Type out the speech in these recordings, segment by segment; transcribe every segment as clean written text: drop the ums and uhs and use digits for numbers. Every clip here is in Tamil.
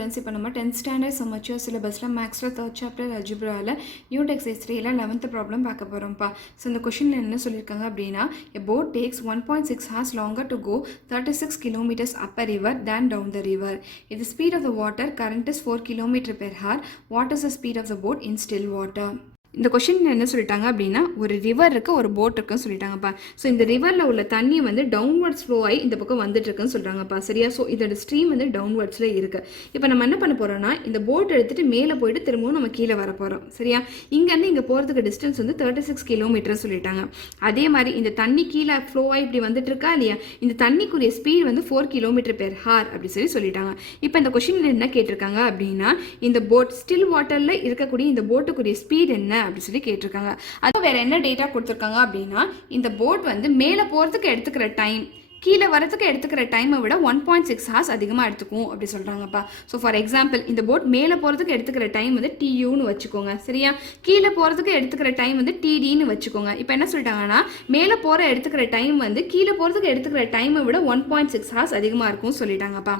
ஸ்டூடெண்ட்ஸ் இப்போ நம்ம 10th ஸ்டாண்டர்ட் சமச்சர் சிலபஸில் மேக்ஸில் 3rd சாப்டர் அல்ஜிப்ராவில் யூனிட் எக்ஸைஸ் 3ல 11th ப்ராப்ளம் பார்க்க போகிறோம்ப்பா. ஸோ இந்த கொஷின் என்ன சொல்லியிருக்காங்க அப்படின்னா, a boat takes 1.6 hours longer to go 36 kilometers up a river than down the river. If the speed of the water current is 4 km per hour, what is the speed of the boat in still water? இந்த கொஷின் என்ன சொல்லிட்டாங்க அப்படின்னா, ஒரு ரிவர் இருக்குது, ஒரு போட் இருக்குன்னு சொல்லிட்டாங்கப்பா. ஸோ இந்த ரிவரில் உள்ள தண்ணி வந்து டவுன்வர்ட்ஸ் ஃப்ளோ ஆகி இந்த பக்கம் வந்துட்டு இருக்குன்னு சொல்கிறாங்கப்பா. சரியா? ஸோ இதோட ஸ்ட்ரீம் வந்து டவுன்வர்ட்ஸில் இருக்குது. இப்போ நம்ம என்ன பண்ண போகிறோம்னா, இந்த போட் எடுத்துகிட்டு மேலே போயிட்டு திரும்பவும் நம்ம கீழே வர போகிறோம். சரியா? இங்கேருந்து இங்கே போகிறதுக்கு டிஸ்டன்ஸ் வந்து 36 கிலோமீட்டர் சொல்லிட்டாங்க. அதே மாதிரி இந்த தண்ணி கீழே ஃப்ளோ ஆகி இப்படி வந்துட்டு இருக்கா இல்லையா, இந்த தண்ணிக்குரிய ஸ்பீட் வந்து 4 km/h அப்படி சொல்லிட்டாங்க. இப்போ இந்த கொஷினில் என்ன கேட்டிருக்காங்க அப்படின்னா, இந்த போட் ஸ்டில் வாட்டரில் இருக்கக்கூடிய இந்த போட்டுக்குரிய ஸ்பீட் என்ன அப்படி சொல்லி கேட்டிருக்காங்க. அது வேற என்ன டேட்டா கொடுத்துருக்காங்க அப்படின்னா, இந்த போட் வந்து மேலே போகிறதுக்கு எடுத்துக்கிற டைம் கீழே வரதுக்கு எடுத்துக்கிற டைமை விட 1.6 hours அதிகமாக எடுத்துக்கும் அப்படி சொல்கிறாங்கப்பா. ஸோ ஃபார் எக்ஸாம்பிள், இந்த போட் மேலே போகிறதுக்கு எடுத்துக்கிற டைம் வந்து TUன்னு வச்சுக்கோங்க. சரியா? கீழே போகிறதுக்கு எடுத்துக்கிற டைம் வந்து TDன்னு வச்சுக்கோங்க. இப்போ என்ன சொல்லிட்டாங்கன்னா, மேலே போகிற எடுத்துக்கிற டைம் வந்து கீழே போகிறதுக்கு எடுத்துக்கிற டைமை விட 1.6 hours அதிகமாக இருக்கும்னு சொல்லிட்டாங்கப்பா.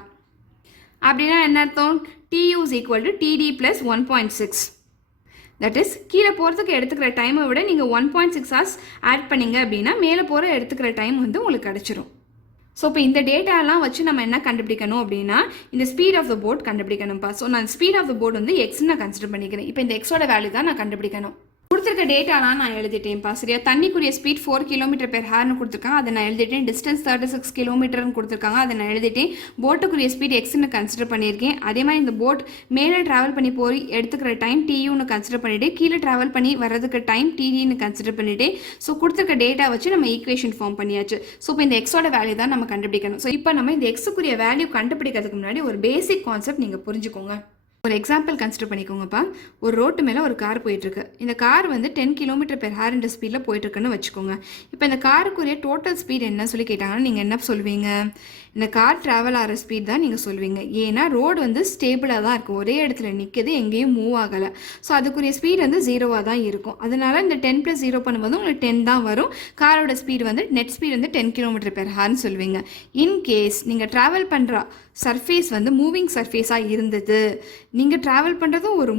அப்படின்னா என்ன அர்த்தம்? TU is equal to TD plus 1.6. That is, கீழே போகிறதுக்கு எடுத்துக்கிற டைமை விட நீங்கள் 1.6 hours ஆட் பண்ணிங்க அப்படின்னா மேலே போகிற எடுத்துக்கிற டைம் வந்து உங்களுக்கு கிடச்சிரும். ஸோ இப்போ இந்த டேட்டாலாம் வச்சு நம்ம என்ன கண்டுபிடிக்கணும் அப்படின்னா, இந்த ஸ்பீட் ஆஃப் த போட் கண்டுபிடிக்கணும்ப்பா. ஸோ நான் ஸ்பீட் ஆஃப் த போட் வந்து எக்ஸ்ன்னு நான் கன்சிடர் பண்ணிக்கிறேன். இப்போ இந்த எக்ஸோட வேல்யூ தான் நான் கண்டுபிடிக்கணும். கொடுத்துருக்க டேட்டாலாம் நான் எழுதிட்டேன்ப்பா. சரியா? தண்ணிக்குரிய ஸ்பீட் 4 km/hன்னு கொடுத்துருக்காங்க, அதை நான் எழுதிட்டேன். டிஸ்டன்ஸ் 36 கிலோமீட்டர்னு கொடுத்துருக்காங்க, அதை நான் எழுதிட்டேன். போட்டுக்குரிய ஸ்பீட் எக்ஸ்ன்னு கன்சிடர் பண்ணியிருக்கேன். அதே மாதிரி இந்த போட் மேலே ட்ராவல் பண்ணி போய் எடுத்துக்கிற டைம் TUன்னு கன்சிடர் பண்ணிவிட்டு, கீழே ட்ராவல் பண்ணி வர்றதுக்கு டைம் TDன்னு கன்சிடர் பண்ணிவிட்டு, ஸோ கொடுத்துருக்க டேட்டா வச்சு நம்ம ஈக்குவேஷன் ஃபார்ம் பண்ணியாச்சு. ஸோ இப்போ இந்த எக்ஸோட வேல்யூ தான் நம்ம கண்டுபிடிக்கணும். ஸோ இப்போ நம்ம இந்த எக்ஸுக்குரிய வேல்யூ கண்டுபிடிக்கிறதுக்கு முன்னாடி ஒரு பேசிக் கான்செப்ட் நீங்கள் புரிஞ்சுக்கோங்க. ஒரு எக்ஸாம்பிள் கன்சிடர் பண்ணிக்கோங்கப்பா. ஒரு ரோட்டு மேலே ஒரு கார் போயிட்டுருக்கு. இந்த கார் வந்து 10 km/h இந்த ஸ்பீடில் போயிட்டுருக்குன்னு வச்சுக்கோங்க. இப்போ இந்த காருக்குரிய டோட்டல் ஸ்பீட் என்ன சொல்லி கேட்டாங்கன்னா நீங்கள் என்ன சொல்வீங்க? இந்த கார் ட்ராவல் ஆகிற ஸ்பீட் தான் நீங்கள் சொல்வீங்க. ஏன்னா ரோடு வந்து ஸ்டேபிளாக தான் இருக்கும், ஒரே இடத்துல நிற்கிது, எங்கேயும் மூவ் ஆகலை. ஸோ அதுக்குரிய ஸ்பீட் வந்து 0வாக தான் இருக்கும். அதனால இந்த 10 + 0 பண்ணும்போது உங்களுக்கு 10 தான் வரும். காரோட ஸ்பீடு வந்து நெட் ஸ்பீட் வந்து 10 km/hன்னு சொல்வீங்க. இன்கேஸ் நீங்கள் ட்ராவல் பண்ணுற சர்ஃபேஸ் வந்து மூவிங் சர்ஃபேஸாக இருந்தது, நீங்கள் ட்ராவல் பண்ணுறதும் ஒரு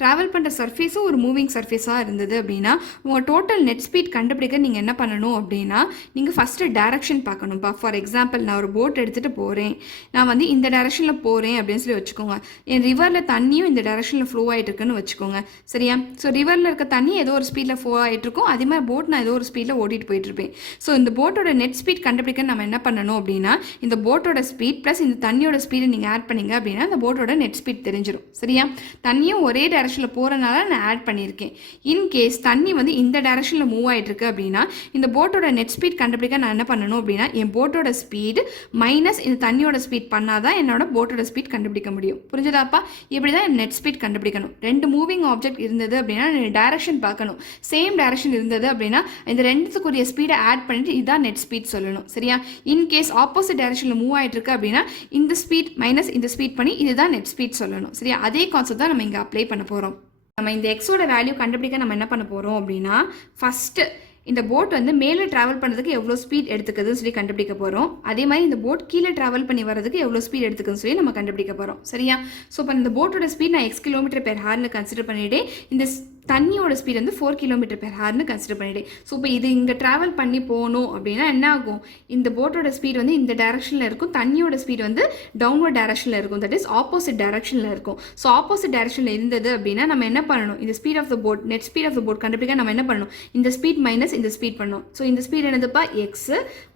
ட்ராவல் பண்ணுற சர்ஃபேஸும் ஒரு மூவிங் சர்ஃபேஸாக இருந்தது அப்படின்னா, உங்கள் டோட்டல் நெட் ஸ்பீட் கண்டுபிடிக்க நீங்கள் என்ன பண்ணணும் அப்படின்னா, நீங்கள் ஃபஸ்ட்டு டைரக்ஷன் பார்க்கணும்ப்பா. ஃபார் எக்ஸாம்பிள், நான் ஒரு போட் எடுத்துகிட்டு போகிறேன், நான் வந்து இந்த டைரக்ஷனில் போகிறேன் அப்படின்னு சொல்லி வச்சுக்கோங்க. என் ரிவரில் தண்ணியும் இந்த டைரக்ஷனில் ஃப்ளோ ஆகிட்டு இருக்குன்னு வச்சுக்கோங்க. சரியா? ஸோ ரிவரில் இருக்க தண்ணி ஏதோ ஒரு ஸ்பீடில் ஃப்ளோ ஆகிட்டு இருக்கும், அதே மாதிரி போட் நான் ஏதோ ஒரு ஸ்பீடில் ஓட்டிகிட்டு போயிட்டுருப்பேன். ஸோ இந்த போட்டோட நெட் ஸ்பீட் கண்டுபிடிக்க நம்ம என்ன பண்ணணும் அப்படின்னா, இந்த போட்டோட ஸ்பீட் ப்ளஸ் இந்த தண்ணியோட ஸ்பீடை நீங்கள் ஆட் பண்ணிங்க அப்படின்னா அந்த போட்டோட நெட் ஸ்பீட் தெரிஞ்சிடும். சரியா? தண்ணியும் ஒரே டைரக்ஷனில் போகிறனால நான் ஆட் பண்ணியிருக்கேன். இன்கேஸ் தண்ணி வந்து இந்த டைரக்ஷனில் மூவ் ஆகிட்டு இருக்கு அப்படின்னா, இந்த போட்டோட நெட் ஸ்பீட் கண்டுபிடிக்க நான் என்ன பண்ணணும் அப்படின்னா, என் போட்டோட ஸ்பீடு மைனஸ் இந்த தண்ணியோட ஸ்பீட் பண்ணால் தான் என்னோட போட்டோட ஸ்பீட் கண்டுபிடிக்க முடியும். புரிஞ்சுதாப்பா? இப்படி தான் நெட் ஸ்பீட் கண்டுபிடிக்கணும். ரெண்டு மூவிங் ஆப்ஜெக்ட் இருந்தது அப்படின்னா டைரக்ஷன் பார்க்கணும். சேம் டைரக்ஷன் இருந்தது அப்படின்னா இந்த ரெண்டுத்துக்குரிய ஸ்பீடை ஆட் பண்ணிட்டு இதுதான் நெட் ஸ்பீட் சொல்லணும். சரியா? இன்கேஸ் ஆப்போசிட் டைரக்ஷனில் மூவ் ஆகிட்டு இருக்கு அப்படின்னா இந்த ஸ்பீட் மைனஸ் இந்த ஸ்பீட் பண்ணி இதுதான் நெட் ஸ்பீட் சொல்லணும். சரியா? அதே கான்செப்ட் தான் நம்ம இங்கே அப்ளை பண்ண போகிறோம். நம்ம இந்த எக்ஸோட வேல்யூ கண்டுபிடிக்க நம்ம என்ன பண்ண போகிறோம் அப்படின்னா, ஃபஸ்ட்டு இந்த போட் வந்து மேலே ட்ராவல் பண்ணுறதுக்கு எவ்வளோ ஸ்பீட் எடுத்துக்குதுன்னு சொல்லி கண்டுபிடிக்க போகிறோம். அதே மாதிரி இந்த போட் கீழே ட்ராவல் பண்ணி வரதுக்கு எவ்வளோ ஸ்பீட் எடுத்துக்குன்னு சொல்லி நம்ம கண்டுபிடிக்க போகிறோம். சரியா? ஸோ இப்போ இந்த போட்டோட ஸ்பீட் நான் x km/hன்னு கன்சிடர் பண்ணிவிட்டு, இந்த தண்ணியோட ஸ்பீட் வந்து 4 km/hன்னு கன்சிடர் பண்ணிவிட்டு, ஸோ இப்போ இது இங்கே ட்ராவல் பண்ணி போகணும் அப்படின்னா என்ன ஆகும்? இந்த போட்டோட ஸ்பீட் வந்து இந்த டைரக்ஷனில் இருக்கும், தண்ணியோட ஸ்பீட் வந்து டவுன்வர்ட் டைரக்ஷனில் இருக்கும், தட் இஸ் ஆப்போசிட் டைரக்ஷனில் இருக்கும். ஸோ ஆப்போசிட் டைரக்ஷனில் இருந்தது அப்படின்னா நம்ம என்ன பண்ணணும்? இந்த speed of the boat net speed of the boat கண்டுபிடிக்க நம்ம என்ன பண்ணணும்? இந்த ஸ்பீட் மைனஸ் இந்த ஸ்பீட் பண்ணணும். ஸோ இந்த ஸ்பீட் என்னதுப்பா? எக்ஸ்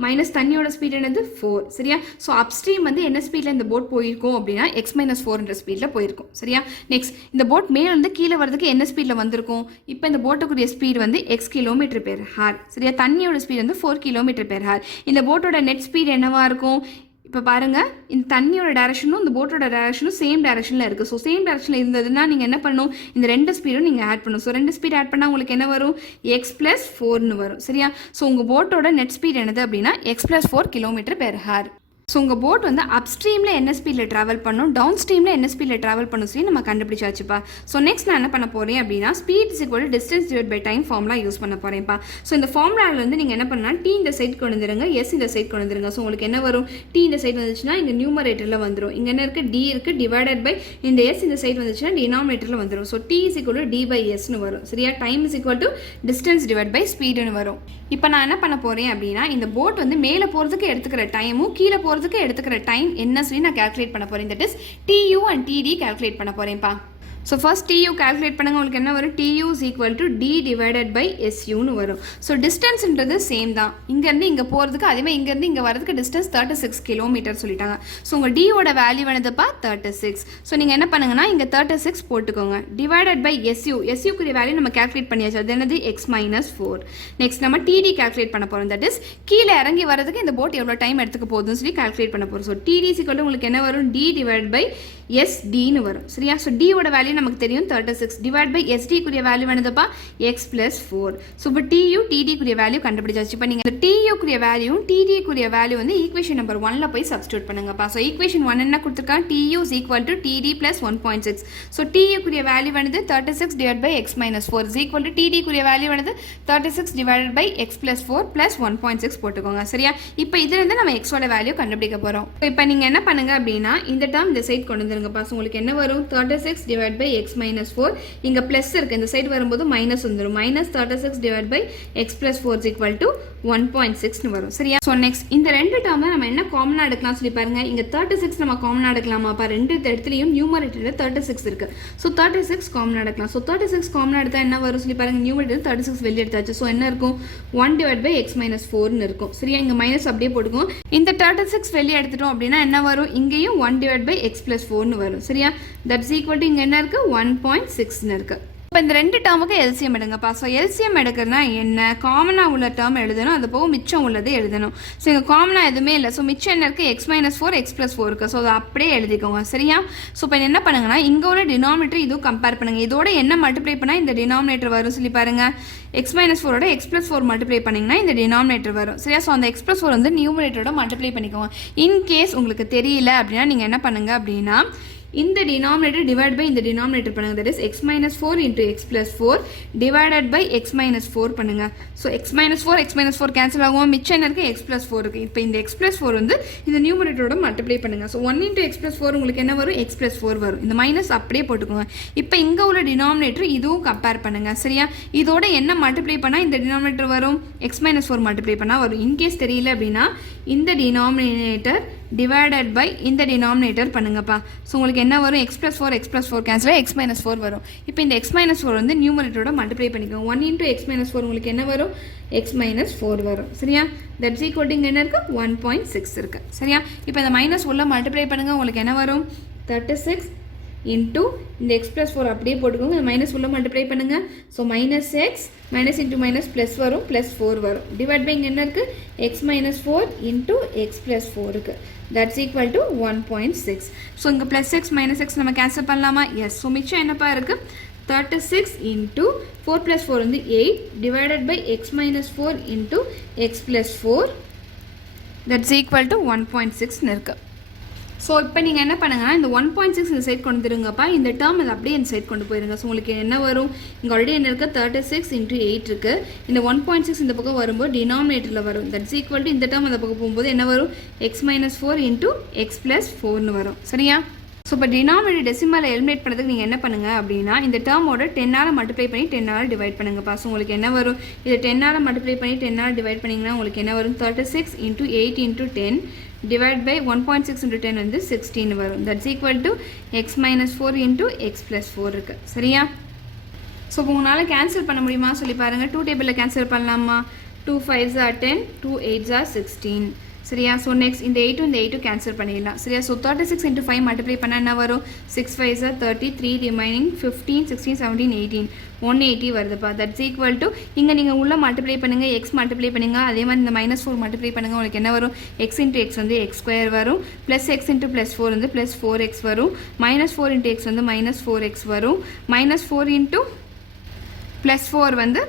மைனஸ் தண்ணியோட ஸ்பீட் என்னது? 4. சரியா? ஸோ அப்ஸ்ட்ரீம் வந்து என்ன ஸ்பீடில் இந்த போட் போயிருக்கும் அப்படின்னா x - 4 ஸ்பீடில் போயிருக்கும். சரியா? நெக்ஸ்ட், இந்த போட் மேலே வந்து கீழே வரதுக்கு என்ன ஸ்பீடில் வந்திருக்கும்? இப்போ இந்த போட்டுக்குரிய ஸ்பீட் வந்து x km/h. சரியா? தண்ணியோட ஸ்பீட் வந்து 4 km/h. இந்த போட்டோட நெட் ஸ்பீட் என்னவா இருக்கும்? இப்போ பாருங்கள், இந்த தண்ணியோட டைரக்ஷனும் இந்த போட்டோட டைரக்ஷனும் சேம் டைரக்ஷனில் இருக்குது. ஸோ சேம் டைரக்ஷனில் இருந்ததுன்னா நீங்கள் என்ன பண்ணணும்? இந்த ரெண்டு ஸ்பீடும் நீங்கள் ஆட் பண்ணணும். ஸோ ரெண்டு ஸ்பீட் ஆட் பண்ணால் உங்களுக்கு என்ன வரும்? x + 4ன்னு வரும். சரியா? ஸோ உங்கள் போட்டோட நெட் ஸ்பீட் என்னது அப்படின்னா x + 4 km/h. ஸோ உங்கள் போட் வந்து அப் ஸ்ட்ரீமில் என்ன ஸ்பீடில் ட்ராவல் பண்ணும், டவுன் ஸ்ட்ரீமில் என்ன ஸ்பீடில் ட்ராவல் பண்ணும் சொல்லி நம்ம கண்டுபிடிச்சாச்சுப்பா. ஸோ நெக்ஸ்ட் நான் என்ன பண்ண போகிறேன் அப்படின்னா speed is equal distance divide by time formula use பண்ண போகிறேன்ப்பா. ஸோ இந்த ஃபார்முலாவில் வந்து நீங்கள் என்ன பண்ணலாம், டி இந்த சைட் கொண்டு வந்துருங்க, எஸ் இந்த சைட் கொண்டு வந்துருங்க. ஸோ உங்களுக்கு என்ன வரும், டி இந்த சைட் வந்துச்சுன்னா இங்கே நியூமரேட்டரில் வந்துடும், இங்கே என்ன இருக்குது டி இருக்குது, டிவைடட் பை இந்த எஸ் இந்த சைட் வந்துச்சுன்னா டினாமினேட்டரில் வந்துடும். So T is equal to D by எஸ்னு வரும். சரியா, time is equal to distance divide by ஸ்பீடுன்னு வரும். இப்போ நான் என்ன பண்ண போகிறேன் அப்படின்னா இந்த போட் வந்து மேலே போகிறதுக்கு எடுத்துக்கிற டைமும் கீழே போகிறதுக்கு எடுத்துக்கிற டைம் என்ன சொல்லி நான் கால்குலேட் பண்ண போகிறேன். That is T U and T D calculate பண்ண போகிறேன்ப்பா. ஸோ ஃபர்ஸ்ட் டியூ கால்குலேட் பண்ணுங்க, உங்களுக்கு என்ன வரும், T U is equal to D divided by எஸ்யூன்னு வரும். ஸோ டிஸ்டன்ஸ்ன்றது சேம் தான், இங்கேருந்து இங்கே போகிறதுக்கு, அதேமாதிரி இங்கேருந்து இங்கே வரதுக்கு டிஸ்டன்ஸ் 36 கிலோமீட்டர் சொல்லிட்டாங்க. ஸோ உங்கள் டியோட வேல்யூ வேணுதுப்பா 36. ஸோ நீங்கள் என்ன பண்ணுங்கன்னா இங்கே 36 போட்டுக்கோங்க, டிவைடட் பை எஸ்யூ, எஸ்யூக்குரிய வேல்யூ நம்ம கால்குலேட் பண்ணியாச்சு, அது என்னது எக்ஸ் மைனஸ் 4. நெக்ஸ்ட் நம்ம டிடி கால்குலேட் பண்ண போகிறோம். தட் இஸ் கீழே இறங்கி வரதுக்கு இந்த போட் எவ்வளோ டைம் எடுத்துக்க போகுதுன்னு சொல்லி கால்குலேட் பண்ண போகிறோம். So DD is equal to உங்களுக்கு என்ன வரும், டி டிவைட் பை எஸ்டின்னு வரும். சரியா, ஸோ டியோட வேல்யூ நமக்கு தெரியும் 36, டிவைட் பை எஸ்டி குரிய வேல்யூ வேணுதுப்பா எக்ஸ் பிளஸ் 4. ஸோ இப்போ டியூ டிடி குரிய வேல்யூ கண்டுபிடிச்சாச்சு. இப்போ நீங்கள் டியூ குரிய வேல்யூ டிடி குரிய வேல்யூ வந்து ஈக்குவேஷன் நம்பர் 1ல போய் சப்ஸ்டியூட் பண்ணுங்கப்பா. ஸோ ஈக்குவேஷன் 1 என்ன கொடுத்துருக்காங்க, T U is equal to T D plus 1.6. So T U குரிய வேல்யூ வேணுது 36 divide by X minus 4 is equal to T D குரிய வேல்யூ வேணுது 36 divide by X plus 4 plus 1.6 போட்டுக்கோங்க. சரியா, இப்போ இதுலேருந்து நம்ம எக்ஸோட வேல்யூ கண்டுபிடிக்க போகிறோம். இப்போ நீங்கள் என்ன பண்ணுங்க அப்படின்னா இந்த டேர்ம் இந்த சைட் கொண்டு வந்துருங்கப்பா. ஸோ உங்களுக்கு என்ன வரும், 36 டிவைட் பை எக்ஸ் மைனஸ் 4, இங்கே ப்ளஸ் இருக்குது, இந்த சைடு வரும்போது மைனஸ் வந்துடும், minus 36 divide by X plus 4 is equal to 1.6னு வரும். சரியா, ஸோ நெக்ஸ்ட் இந்த ரெண்டு டேர்மை நம்ம என்ன காமனாக எடுக்கலாம் சொல்லி பாருங்க. இங்கே 36 நம்ம காமனாக எடுக்கலாமாப்பா, ரெண்டு இடத்துலையும் நியூமரேட்டரில் 36 இருக்குது. ஸோ 36 காமனாக எடுக்கலாம். ஸோ 36 காமனாக எடுத்தால் என்ன வரும் சொல்லி பாருங்க, நியூமரேட்டர் 36 வெளியே எடுத்தாச்சு. ஸோ என்ன இருக்கும், 1 டிவைட் பை எக்ஸ் மைனஸ் 4னு இருக்கும். சரியா, இங்கே மைனஸ் அப்படியே போட்டுக்கும். இந்த 36 வெளியே எடுத்துட்டோம் அப்படின்னா என்ன வரும், இங்கேயும் 1 டிவைட் பை எக்ஸ் பிளஸ் 4னு வரும். சரியா, தட்ஸ் ஈக்குவல் டு இங்கே என்ன இருக்குது, 1.6னு இருக்குது. இப்போ இந்த ரெண்டு டேர்முக்கு எல்சிஎம் எடுங்கப்பா. ஸோ எல்சிஎம் எடுக்கிறதுனா என்ன, காமனாக உள்ள டேர்ம் எழுதணும், அது போக மிச்சம் உள்ளது எழுதணும். ஸோ இங்கே காமனாக எதுவுமே இல்லை. ஸோ மிச்சம் என்ன இருக்குது, எக்ஸ் மைனஸ் 4 எக்ஸ் ப்ளஸ் 4 இருக்குது. ஸோ அதை அப்படியே எழுதிக்கோங்க. சரியா, ஸோ இப்போ என்ன பண்ணுங்கன்னா இங்கே உள்ள டினாமினேட்டர் இதுவும் கம்பேர் பண்ணுங்கள். இதோட என்ன மல்டிப்ளை பண்ணால் இந்த டினாமினேட்டர் வரும் சொல்லி பாருங்கள். எக்ஸ் மைனஸ் 4ஓட எக்ஸ் ப்ளஸ் 4 மல்டிப்ளை பண்ணிங்கன்னா இந்த டினாமினேட்டர் வரும். சரியா, ஸோ அந்த எக்ஸ் ப்ளஸ் 4 வந்து நியூமரேட்டரோட மல்டிப்ளை பண்ணிக்கோங்க. இன்கேஸ் உங்களுக்கு தெரியல அப்படின்னா நீங்கள் என்ன பண்ணுங்கள் அப்படின்னா இந்த டினாமினேட்டர் டிவைட் பை இந்த டினாமினேட்டர் பண்ணுங்க. That is x minus 4 into x plus 4 divided by X minus 4 பண்ணுங்க. ஸோ எக்ஸ் மைனஸ் 4 கேன்சல் ஆகும், மிச்சம் என்ன இருக்குது, எக்ஸ் பிளஸ் 4 இருக்குது. இப்போ இந்த எக்ஸ் பிளஸ் 4 வந்து இந்த நியூமரேட்டரோட மல்டிப்ளை பண்ணுங்க. ஸோ 1 இன்ட்டு எக்ஸ் பிளஸ் 4 உங்களுக்கு என்ன வரும், எக்ஸ் பிளஸ் 4 வரும். இந்த மைனஸ் அப்படியே போட்டுக்கோங்க. இப்போ இங்கே உள்ள டினாமினேட்டர் இதுவும் கம்பேர் பண்ணுங்க. சரியா, இதோட என்ன மல்டிப்ளை பண்ணால் இந்த டினாமினேட்டர் வரும், எக்ஸ் மைனஸ் 4 மல்டிப்ளை பண்ணால் வரும். இன்கேஸ் தெரியல அப்படின்னா இந்த டினாமினேட்டர் டிவைடட் பை இந்த டினாமினேட்டர் பண்ணுங்கப்பா. ஸோ உங்களுக்கு என்ன வரும், X plus 4 cancel X minus 4 வரும். இப்போ இந்த எக்ஸ் மைனஸ் 4 வந்து நியூமரேட்டரோட மல்டிப்ளை பண்ணிக்கோங்க. 1 இன்ட்டு எக்ஸ் மைனஸ் 4 உங்களுக்கு என்ன வரும், எக்ஸ் மைனஸ் 4 வரும். சரியா, தட்ஸ் ஈக்குவல் டு இங்கே என்ன இருக்குது, 1.6 இருக்குது. சரியா, இப்போ இந்த மைனஸ் உள்ள மல்டிப்ளை பண்ணுங்கள், உங்களுக்கு என்ன வரும், 36 இன்ட்டு இந்த எக்ஸ் ப்ளஸ் 4 அப்படியே போட்டுக்கோங்க. இந்த மைனஸ் உள்ள மல்டிப்ளை பண்ணுங்கள். So minus X minus into minus plus வரும், ப்ளஸ் 4 வரும். டிவைட் பை இங்கே என்ன இருக்குது, X minus 4 into X plus 4 இருக்குது. That's equal to 1.6. ஸோ இங்கே ப்ளஸ் எக்ஸ் மைனஸ் எக்ஸ் நம்ம கேன்சல் பண்ணலாமா, எஸ். ஸோ மிச்சம் என்னப்பா இருக்குது, 36 இன்ட்டு 4 ப்ளஸ் 4 வந்து 8 divided by X minus 4 into X plus 4 that's equal to 1.6னு இருக்குது. ஸோ இப்போ நீங்கள் என்ன பண்ணுங்கன்னா இந்த 1.6 இந்த சைட் கொண்டு வந்துருங்கப்பா. இந்த டேர்ம் இது அப்படியே இந்த சைட் கொண்டு போயிருங்க. ஸோ உங்களுக்கு என்ன வரும், இங்கே ஆல்ரெடி என்ன இருக்குது, 36 இன்ட்டு 8 இருக்குது. இந்த 1.6 இந்த பக்கம் வரும்போது டினாமினேட்டரில் வரும். தட்ஸ் ஈக்குவல் டு இந்த டேர்ம் அந்த பக்கம் போகும்போது என்ன வரும், X minus 4 into X plus 4னு வரும். சரியா, ஸோ இப்போ டினாமினேட்டர் டெசிமலை எலிமினேட் பண்ணுறதுக்கு நீங்கள் என்ன பண்ணுங்கள் அப்படின்னா இந்த டேர்மோட 10ஆல் மல்டிப்ளை பண்ணி 10ஆல் டிவைட் பண்ணுங்கப்பா. ஸோ உங்களுக்கு என்ன வரும், இது 10ஆல் மல்டிப்ளை பண்ணி 10ஆல் டிவைட் பண்ணிங்கன்னா உங்களுக்கு என்ன வரும், 36 into 8 into 10 divide by 1.6 into 10 வந்து 16 வரும். That's equal to x minus 4 into X plus 4 இருக்குது. சரியா, ஸோ உங்களால் கேன்சல் பண்ண முடியுமா சொல்லி பாருங்கள். 2 டேபிளில் கேன்சல் பண்ணலாமா, 2 5s are 10, 2 8s are 16. சரியா, ஸோ நெக்ஸ்ட் இந்த 8 இந்த 8 கேன்சல் பண்ணிடலாம். சரியா, ஸோ 36 இன்ட்டு 5 மல்டிப்ளை பண்ணால் என்ன வரும், 6 5s are 30, 3 ரிமைனிங் 15 16 17 18 180 வருதுப்பா. தட்ஸ் ஈக்குவல் டு இங்கே நீங்கள் உள்ள மல்டிப்ளை பண்ணுங்கள், எக்ஸ் மல்டிப்ளை பண்ணுங்கள், அதே மாதிரி இந்த மைனஸ் 4 மல்டிப்ளை பண்ணுங்கள். உங்களுக்கு என்ன வரும், எக்ஸ் இன்ட்டு எக்ஸ் வந்து எக்ஸ் ஸ்கொயர் வரும், ப்ளஸ் எக்ஸ் இன்ட்டு ப்ளஸ் 4 வந்து ப்ளஸ் 4x வரும், மைனஸ் 4 இன்ட்டு எக்ஸ் வந்து மைனஸ் 4x வரும், மைனஸ் 4 இன்ட்டு ப்ளஸ் 4 வந்து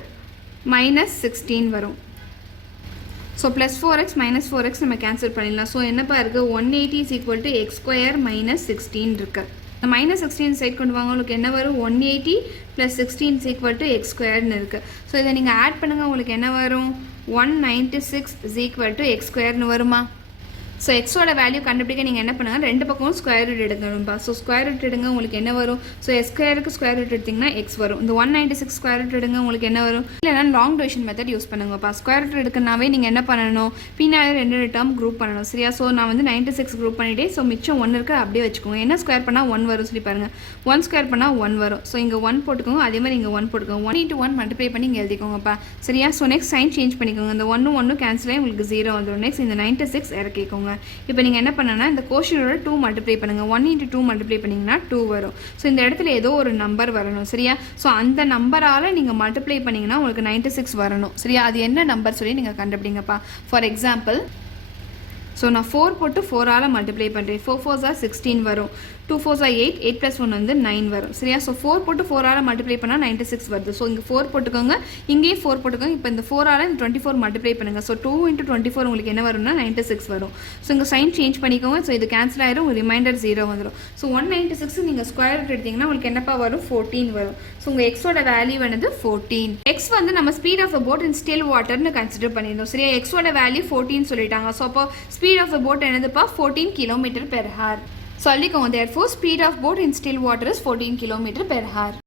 மைனஸ் 16 வரும். So plus 4x minus 4x நம்ம கேன்சல் பண்ணிடலாம். ஸோ என்னப்பா இருக்குது 180 is equal to X square minus 16 இருக்குது. இந்த மைனஸ் 16 சைட் கொண்டு வாங்க, உங்களுக்கு என்ன வரும் 180 plus 16 is equal to X ஸ்கொயர்னு இருக்குது. ஸோ இதை நீங்கள் ஆட் பண்ணுங்கள், உங்களுக்கு என்ன வரும் 196 இஸ் ஈக்குவல் டு எக்ஸ் ஸ்கொயர்னு வருமா? ஸோ எக்ஸோட வேல்யூ கண்டுபிடிக்க நீங்கள் என்ன பண்ணுங்கள், ரெண்டு பக்கமும் ஸ்கொயர் ரூட் எடுக்கணும்ப்பா. ஸோ ஸ்கொயர் ரூட் எடுங்க, உங்களுக்கு என்ன வரும்? ஸோ எக்ஸ் ஸ்கொயருக்கு ஸ்கொயர் ரூட் எடுத்திங்கன்னா எக்ஸ் வரும். இந்த 196 ஸ்கொயர் ரூட் எடுங்க, உங்களுக்கு என்ன வரும்? இல்லைனா லாங் டிவிஷன் மெத்தட் யூஸ் பண்ணுங்கப்பா. ஸ்கொயர் ரூட் எடுக்கனாவே நீங்கள் என்ன பண்ணணும், பின்னாடி ரெண்டு டேர்ம் குரூப் பண்ணணும். சரியா? ஸோ நான் வந்து 96 குரூப் பண்ணிவிட்டு ஸோ மிச்சம் 1 இருக்குது அப்படியே வச்சுக்கோங்க. என்ன ஸ்கொயர் பண்ணால் 1 வரும் சொல்லி பாருங்கள். 1 ஸ்கொயர் பண்ணால் 1 வரும். ஸோ இங்கே 1 போட்டுக்கோங்க, அதே மாதிரி இங்கே 1 போட்டுக்கோங்க. 1 × 1 மல்டிப்ளை பண்ணி இங்கே எழுதிக்கோங்கப்பா. சரியா? ஸோ நெக்ஸ்ட் சைன் சேஞ்ச் பண்ணிக்கோங்க. இந்த 1 கேன்சல் ஆகி உங்களுக்கு 0 வந்துடும். நெக்ஸ்ட் இந்த 96 இறக்கிக்கோங்க. இப்போ நீங்கள் என்ன பண்ணனா இந்த கோஷனோட 2 மல்டிப்ளை பண்ணுங்கள். 1 × 2 மல்டிப்ளை பண்ணிங்கன்னா 2 வரும். ஸோ இந்த இடத்துல ஏதோ ஒரு நம்பர் வரணும். சரியா? ஸோ அந்த நம்பரால் நீங்கள் மல்டிப்ளை பண்ணிங்கன்னா உங்களுக்கு 96 வரணும். சரியா? அது என்ன நம்பர் சொல்லி நீங்கள் கண்டுபிடிங்கப்பா. ஃபார் எக்ஸாம்பிள், ஸோ நான் 4 போட்டு 4ஆல் மல்டிப்ளை பண்ணுறேன். 4 4s are 16 வரும். 2 4s are 8, 8 + 1 வந்து 9 வரும். சரியா? ஸோ 4 போட்டு 4ஆல் மல்டிப்ளை பண்ணால் 96 வருது. ஸோ இங்கே 4 போட்டுக்கோங்க, இங்கேயும் 4 போட்டுக்கோங்க. இப்போ இந்த 4ஆல் இந்த 24 மல்டிப்ளை பண்ணுங்கள். ஸோ 2 × 24 உங்களுக்கு என்ன வரும்னா 96 வரும். ஸோ இங்கே சைன் சேஞ்ச் பண்ணிக்கோங்க. ஸோ இது கேன்சல் ஆயிரும், உங்கள் ரிமைண்டர் 0 வந்துடும். ஸோ 196 நீங்கள் ஸ்கொயர் ரூட் எடுத்திங்கன்னா உங்களுக்கு என்னப்பா வரும் 14 வரும். ஸோ உங்கள் எக்ஸோட வேல்யூ வந்து 14. எக்ஸ் வந்து நம்ம speed of the boat in still வாட்டர்னு கன்சிடர் பண்ணியிருந்தோம். சரியா? எக்ஸோட வேல்யூ 14 சொல்லிட்டாங்க. ஸோ அப்போ ஸ்பீட் ஆஃப் த போட் என்னதுப்பா 14 km/h. சொல்லிக்கோங்க. therefore speed of boat in still water is 14 km/h.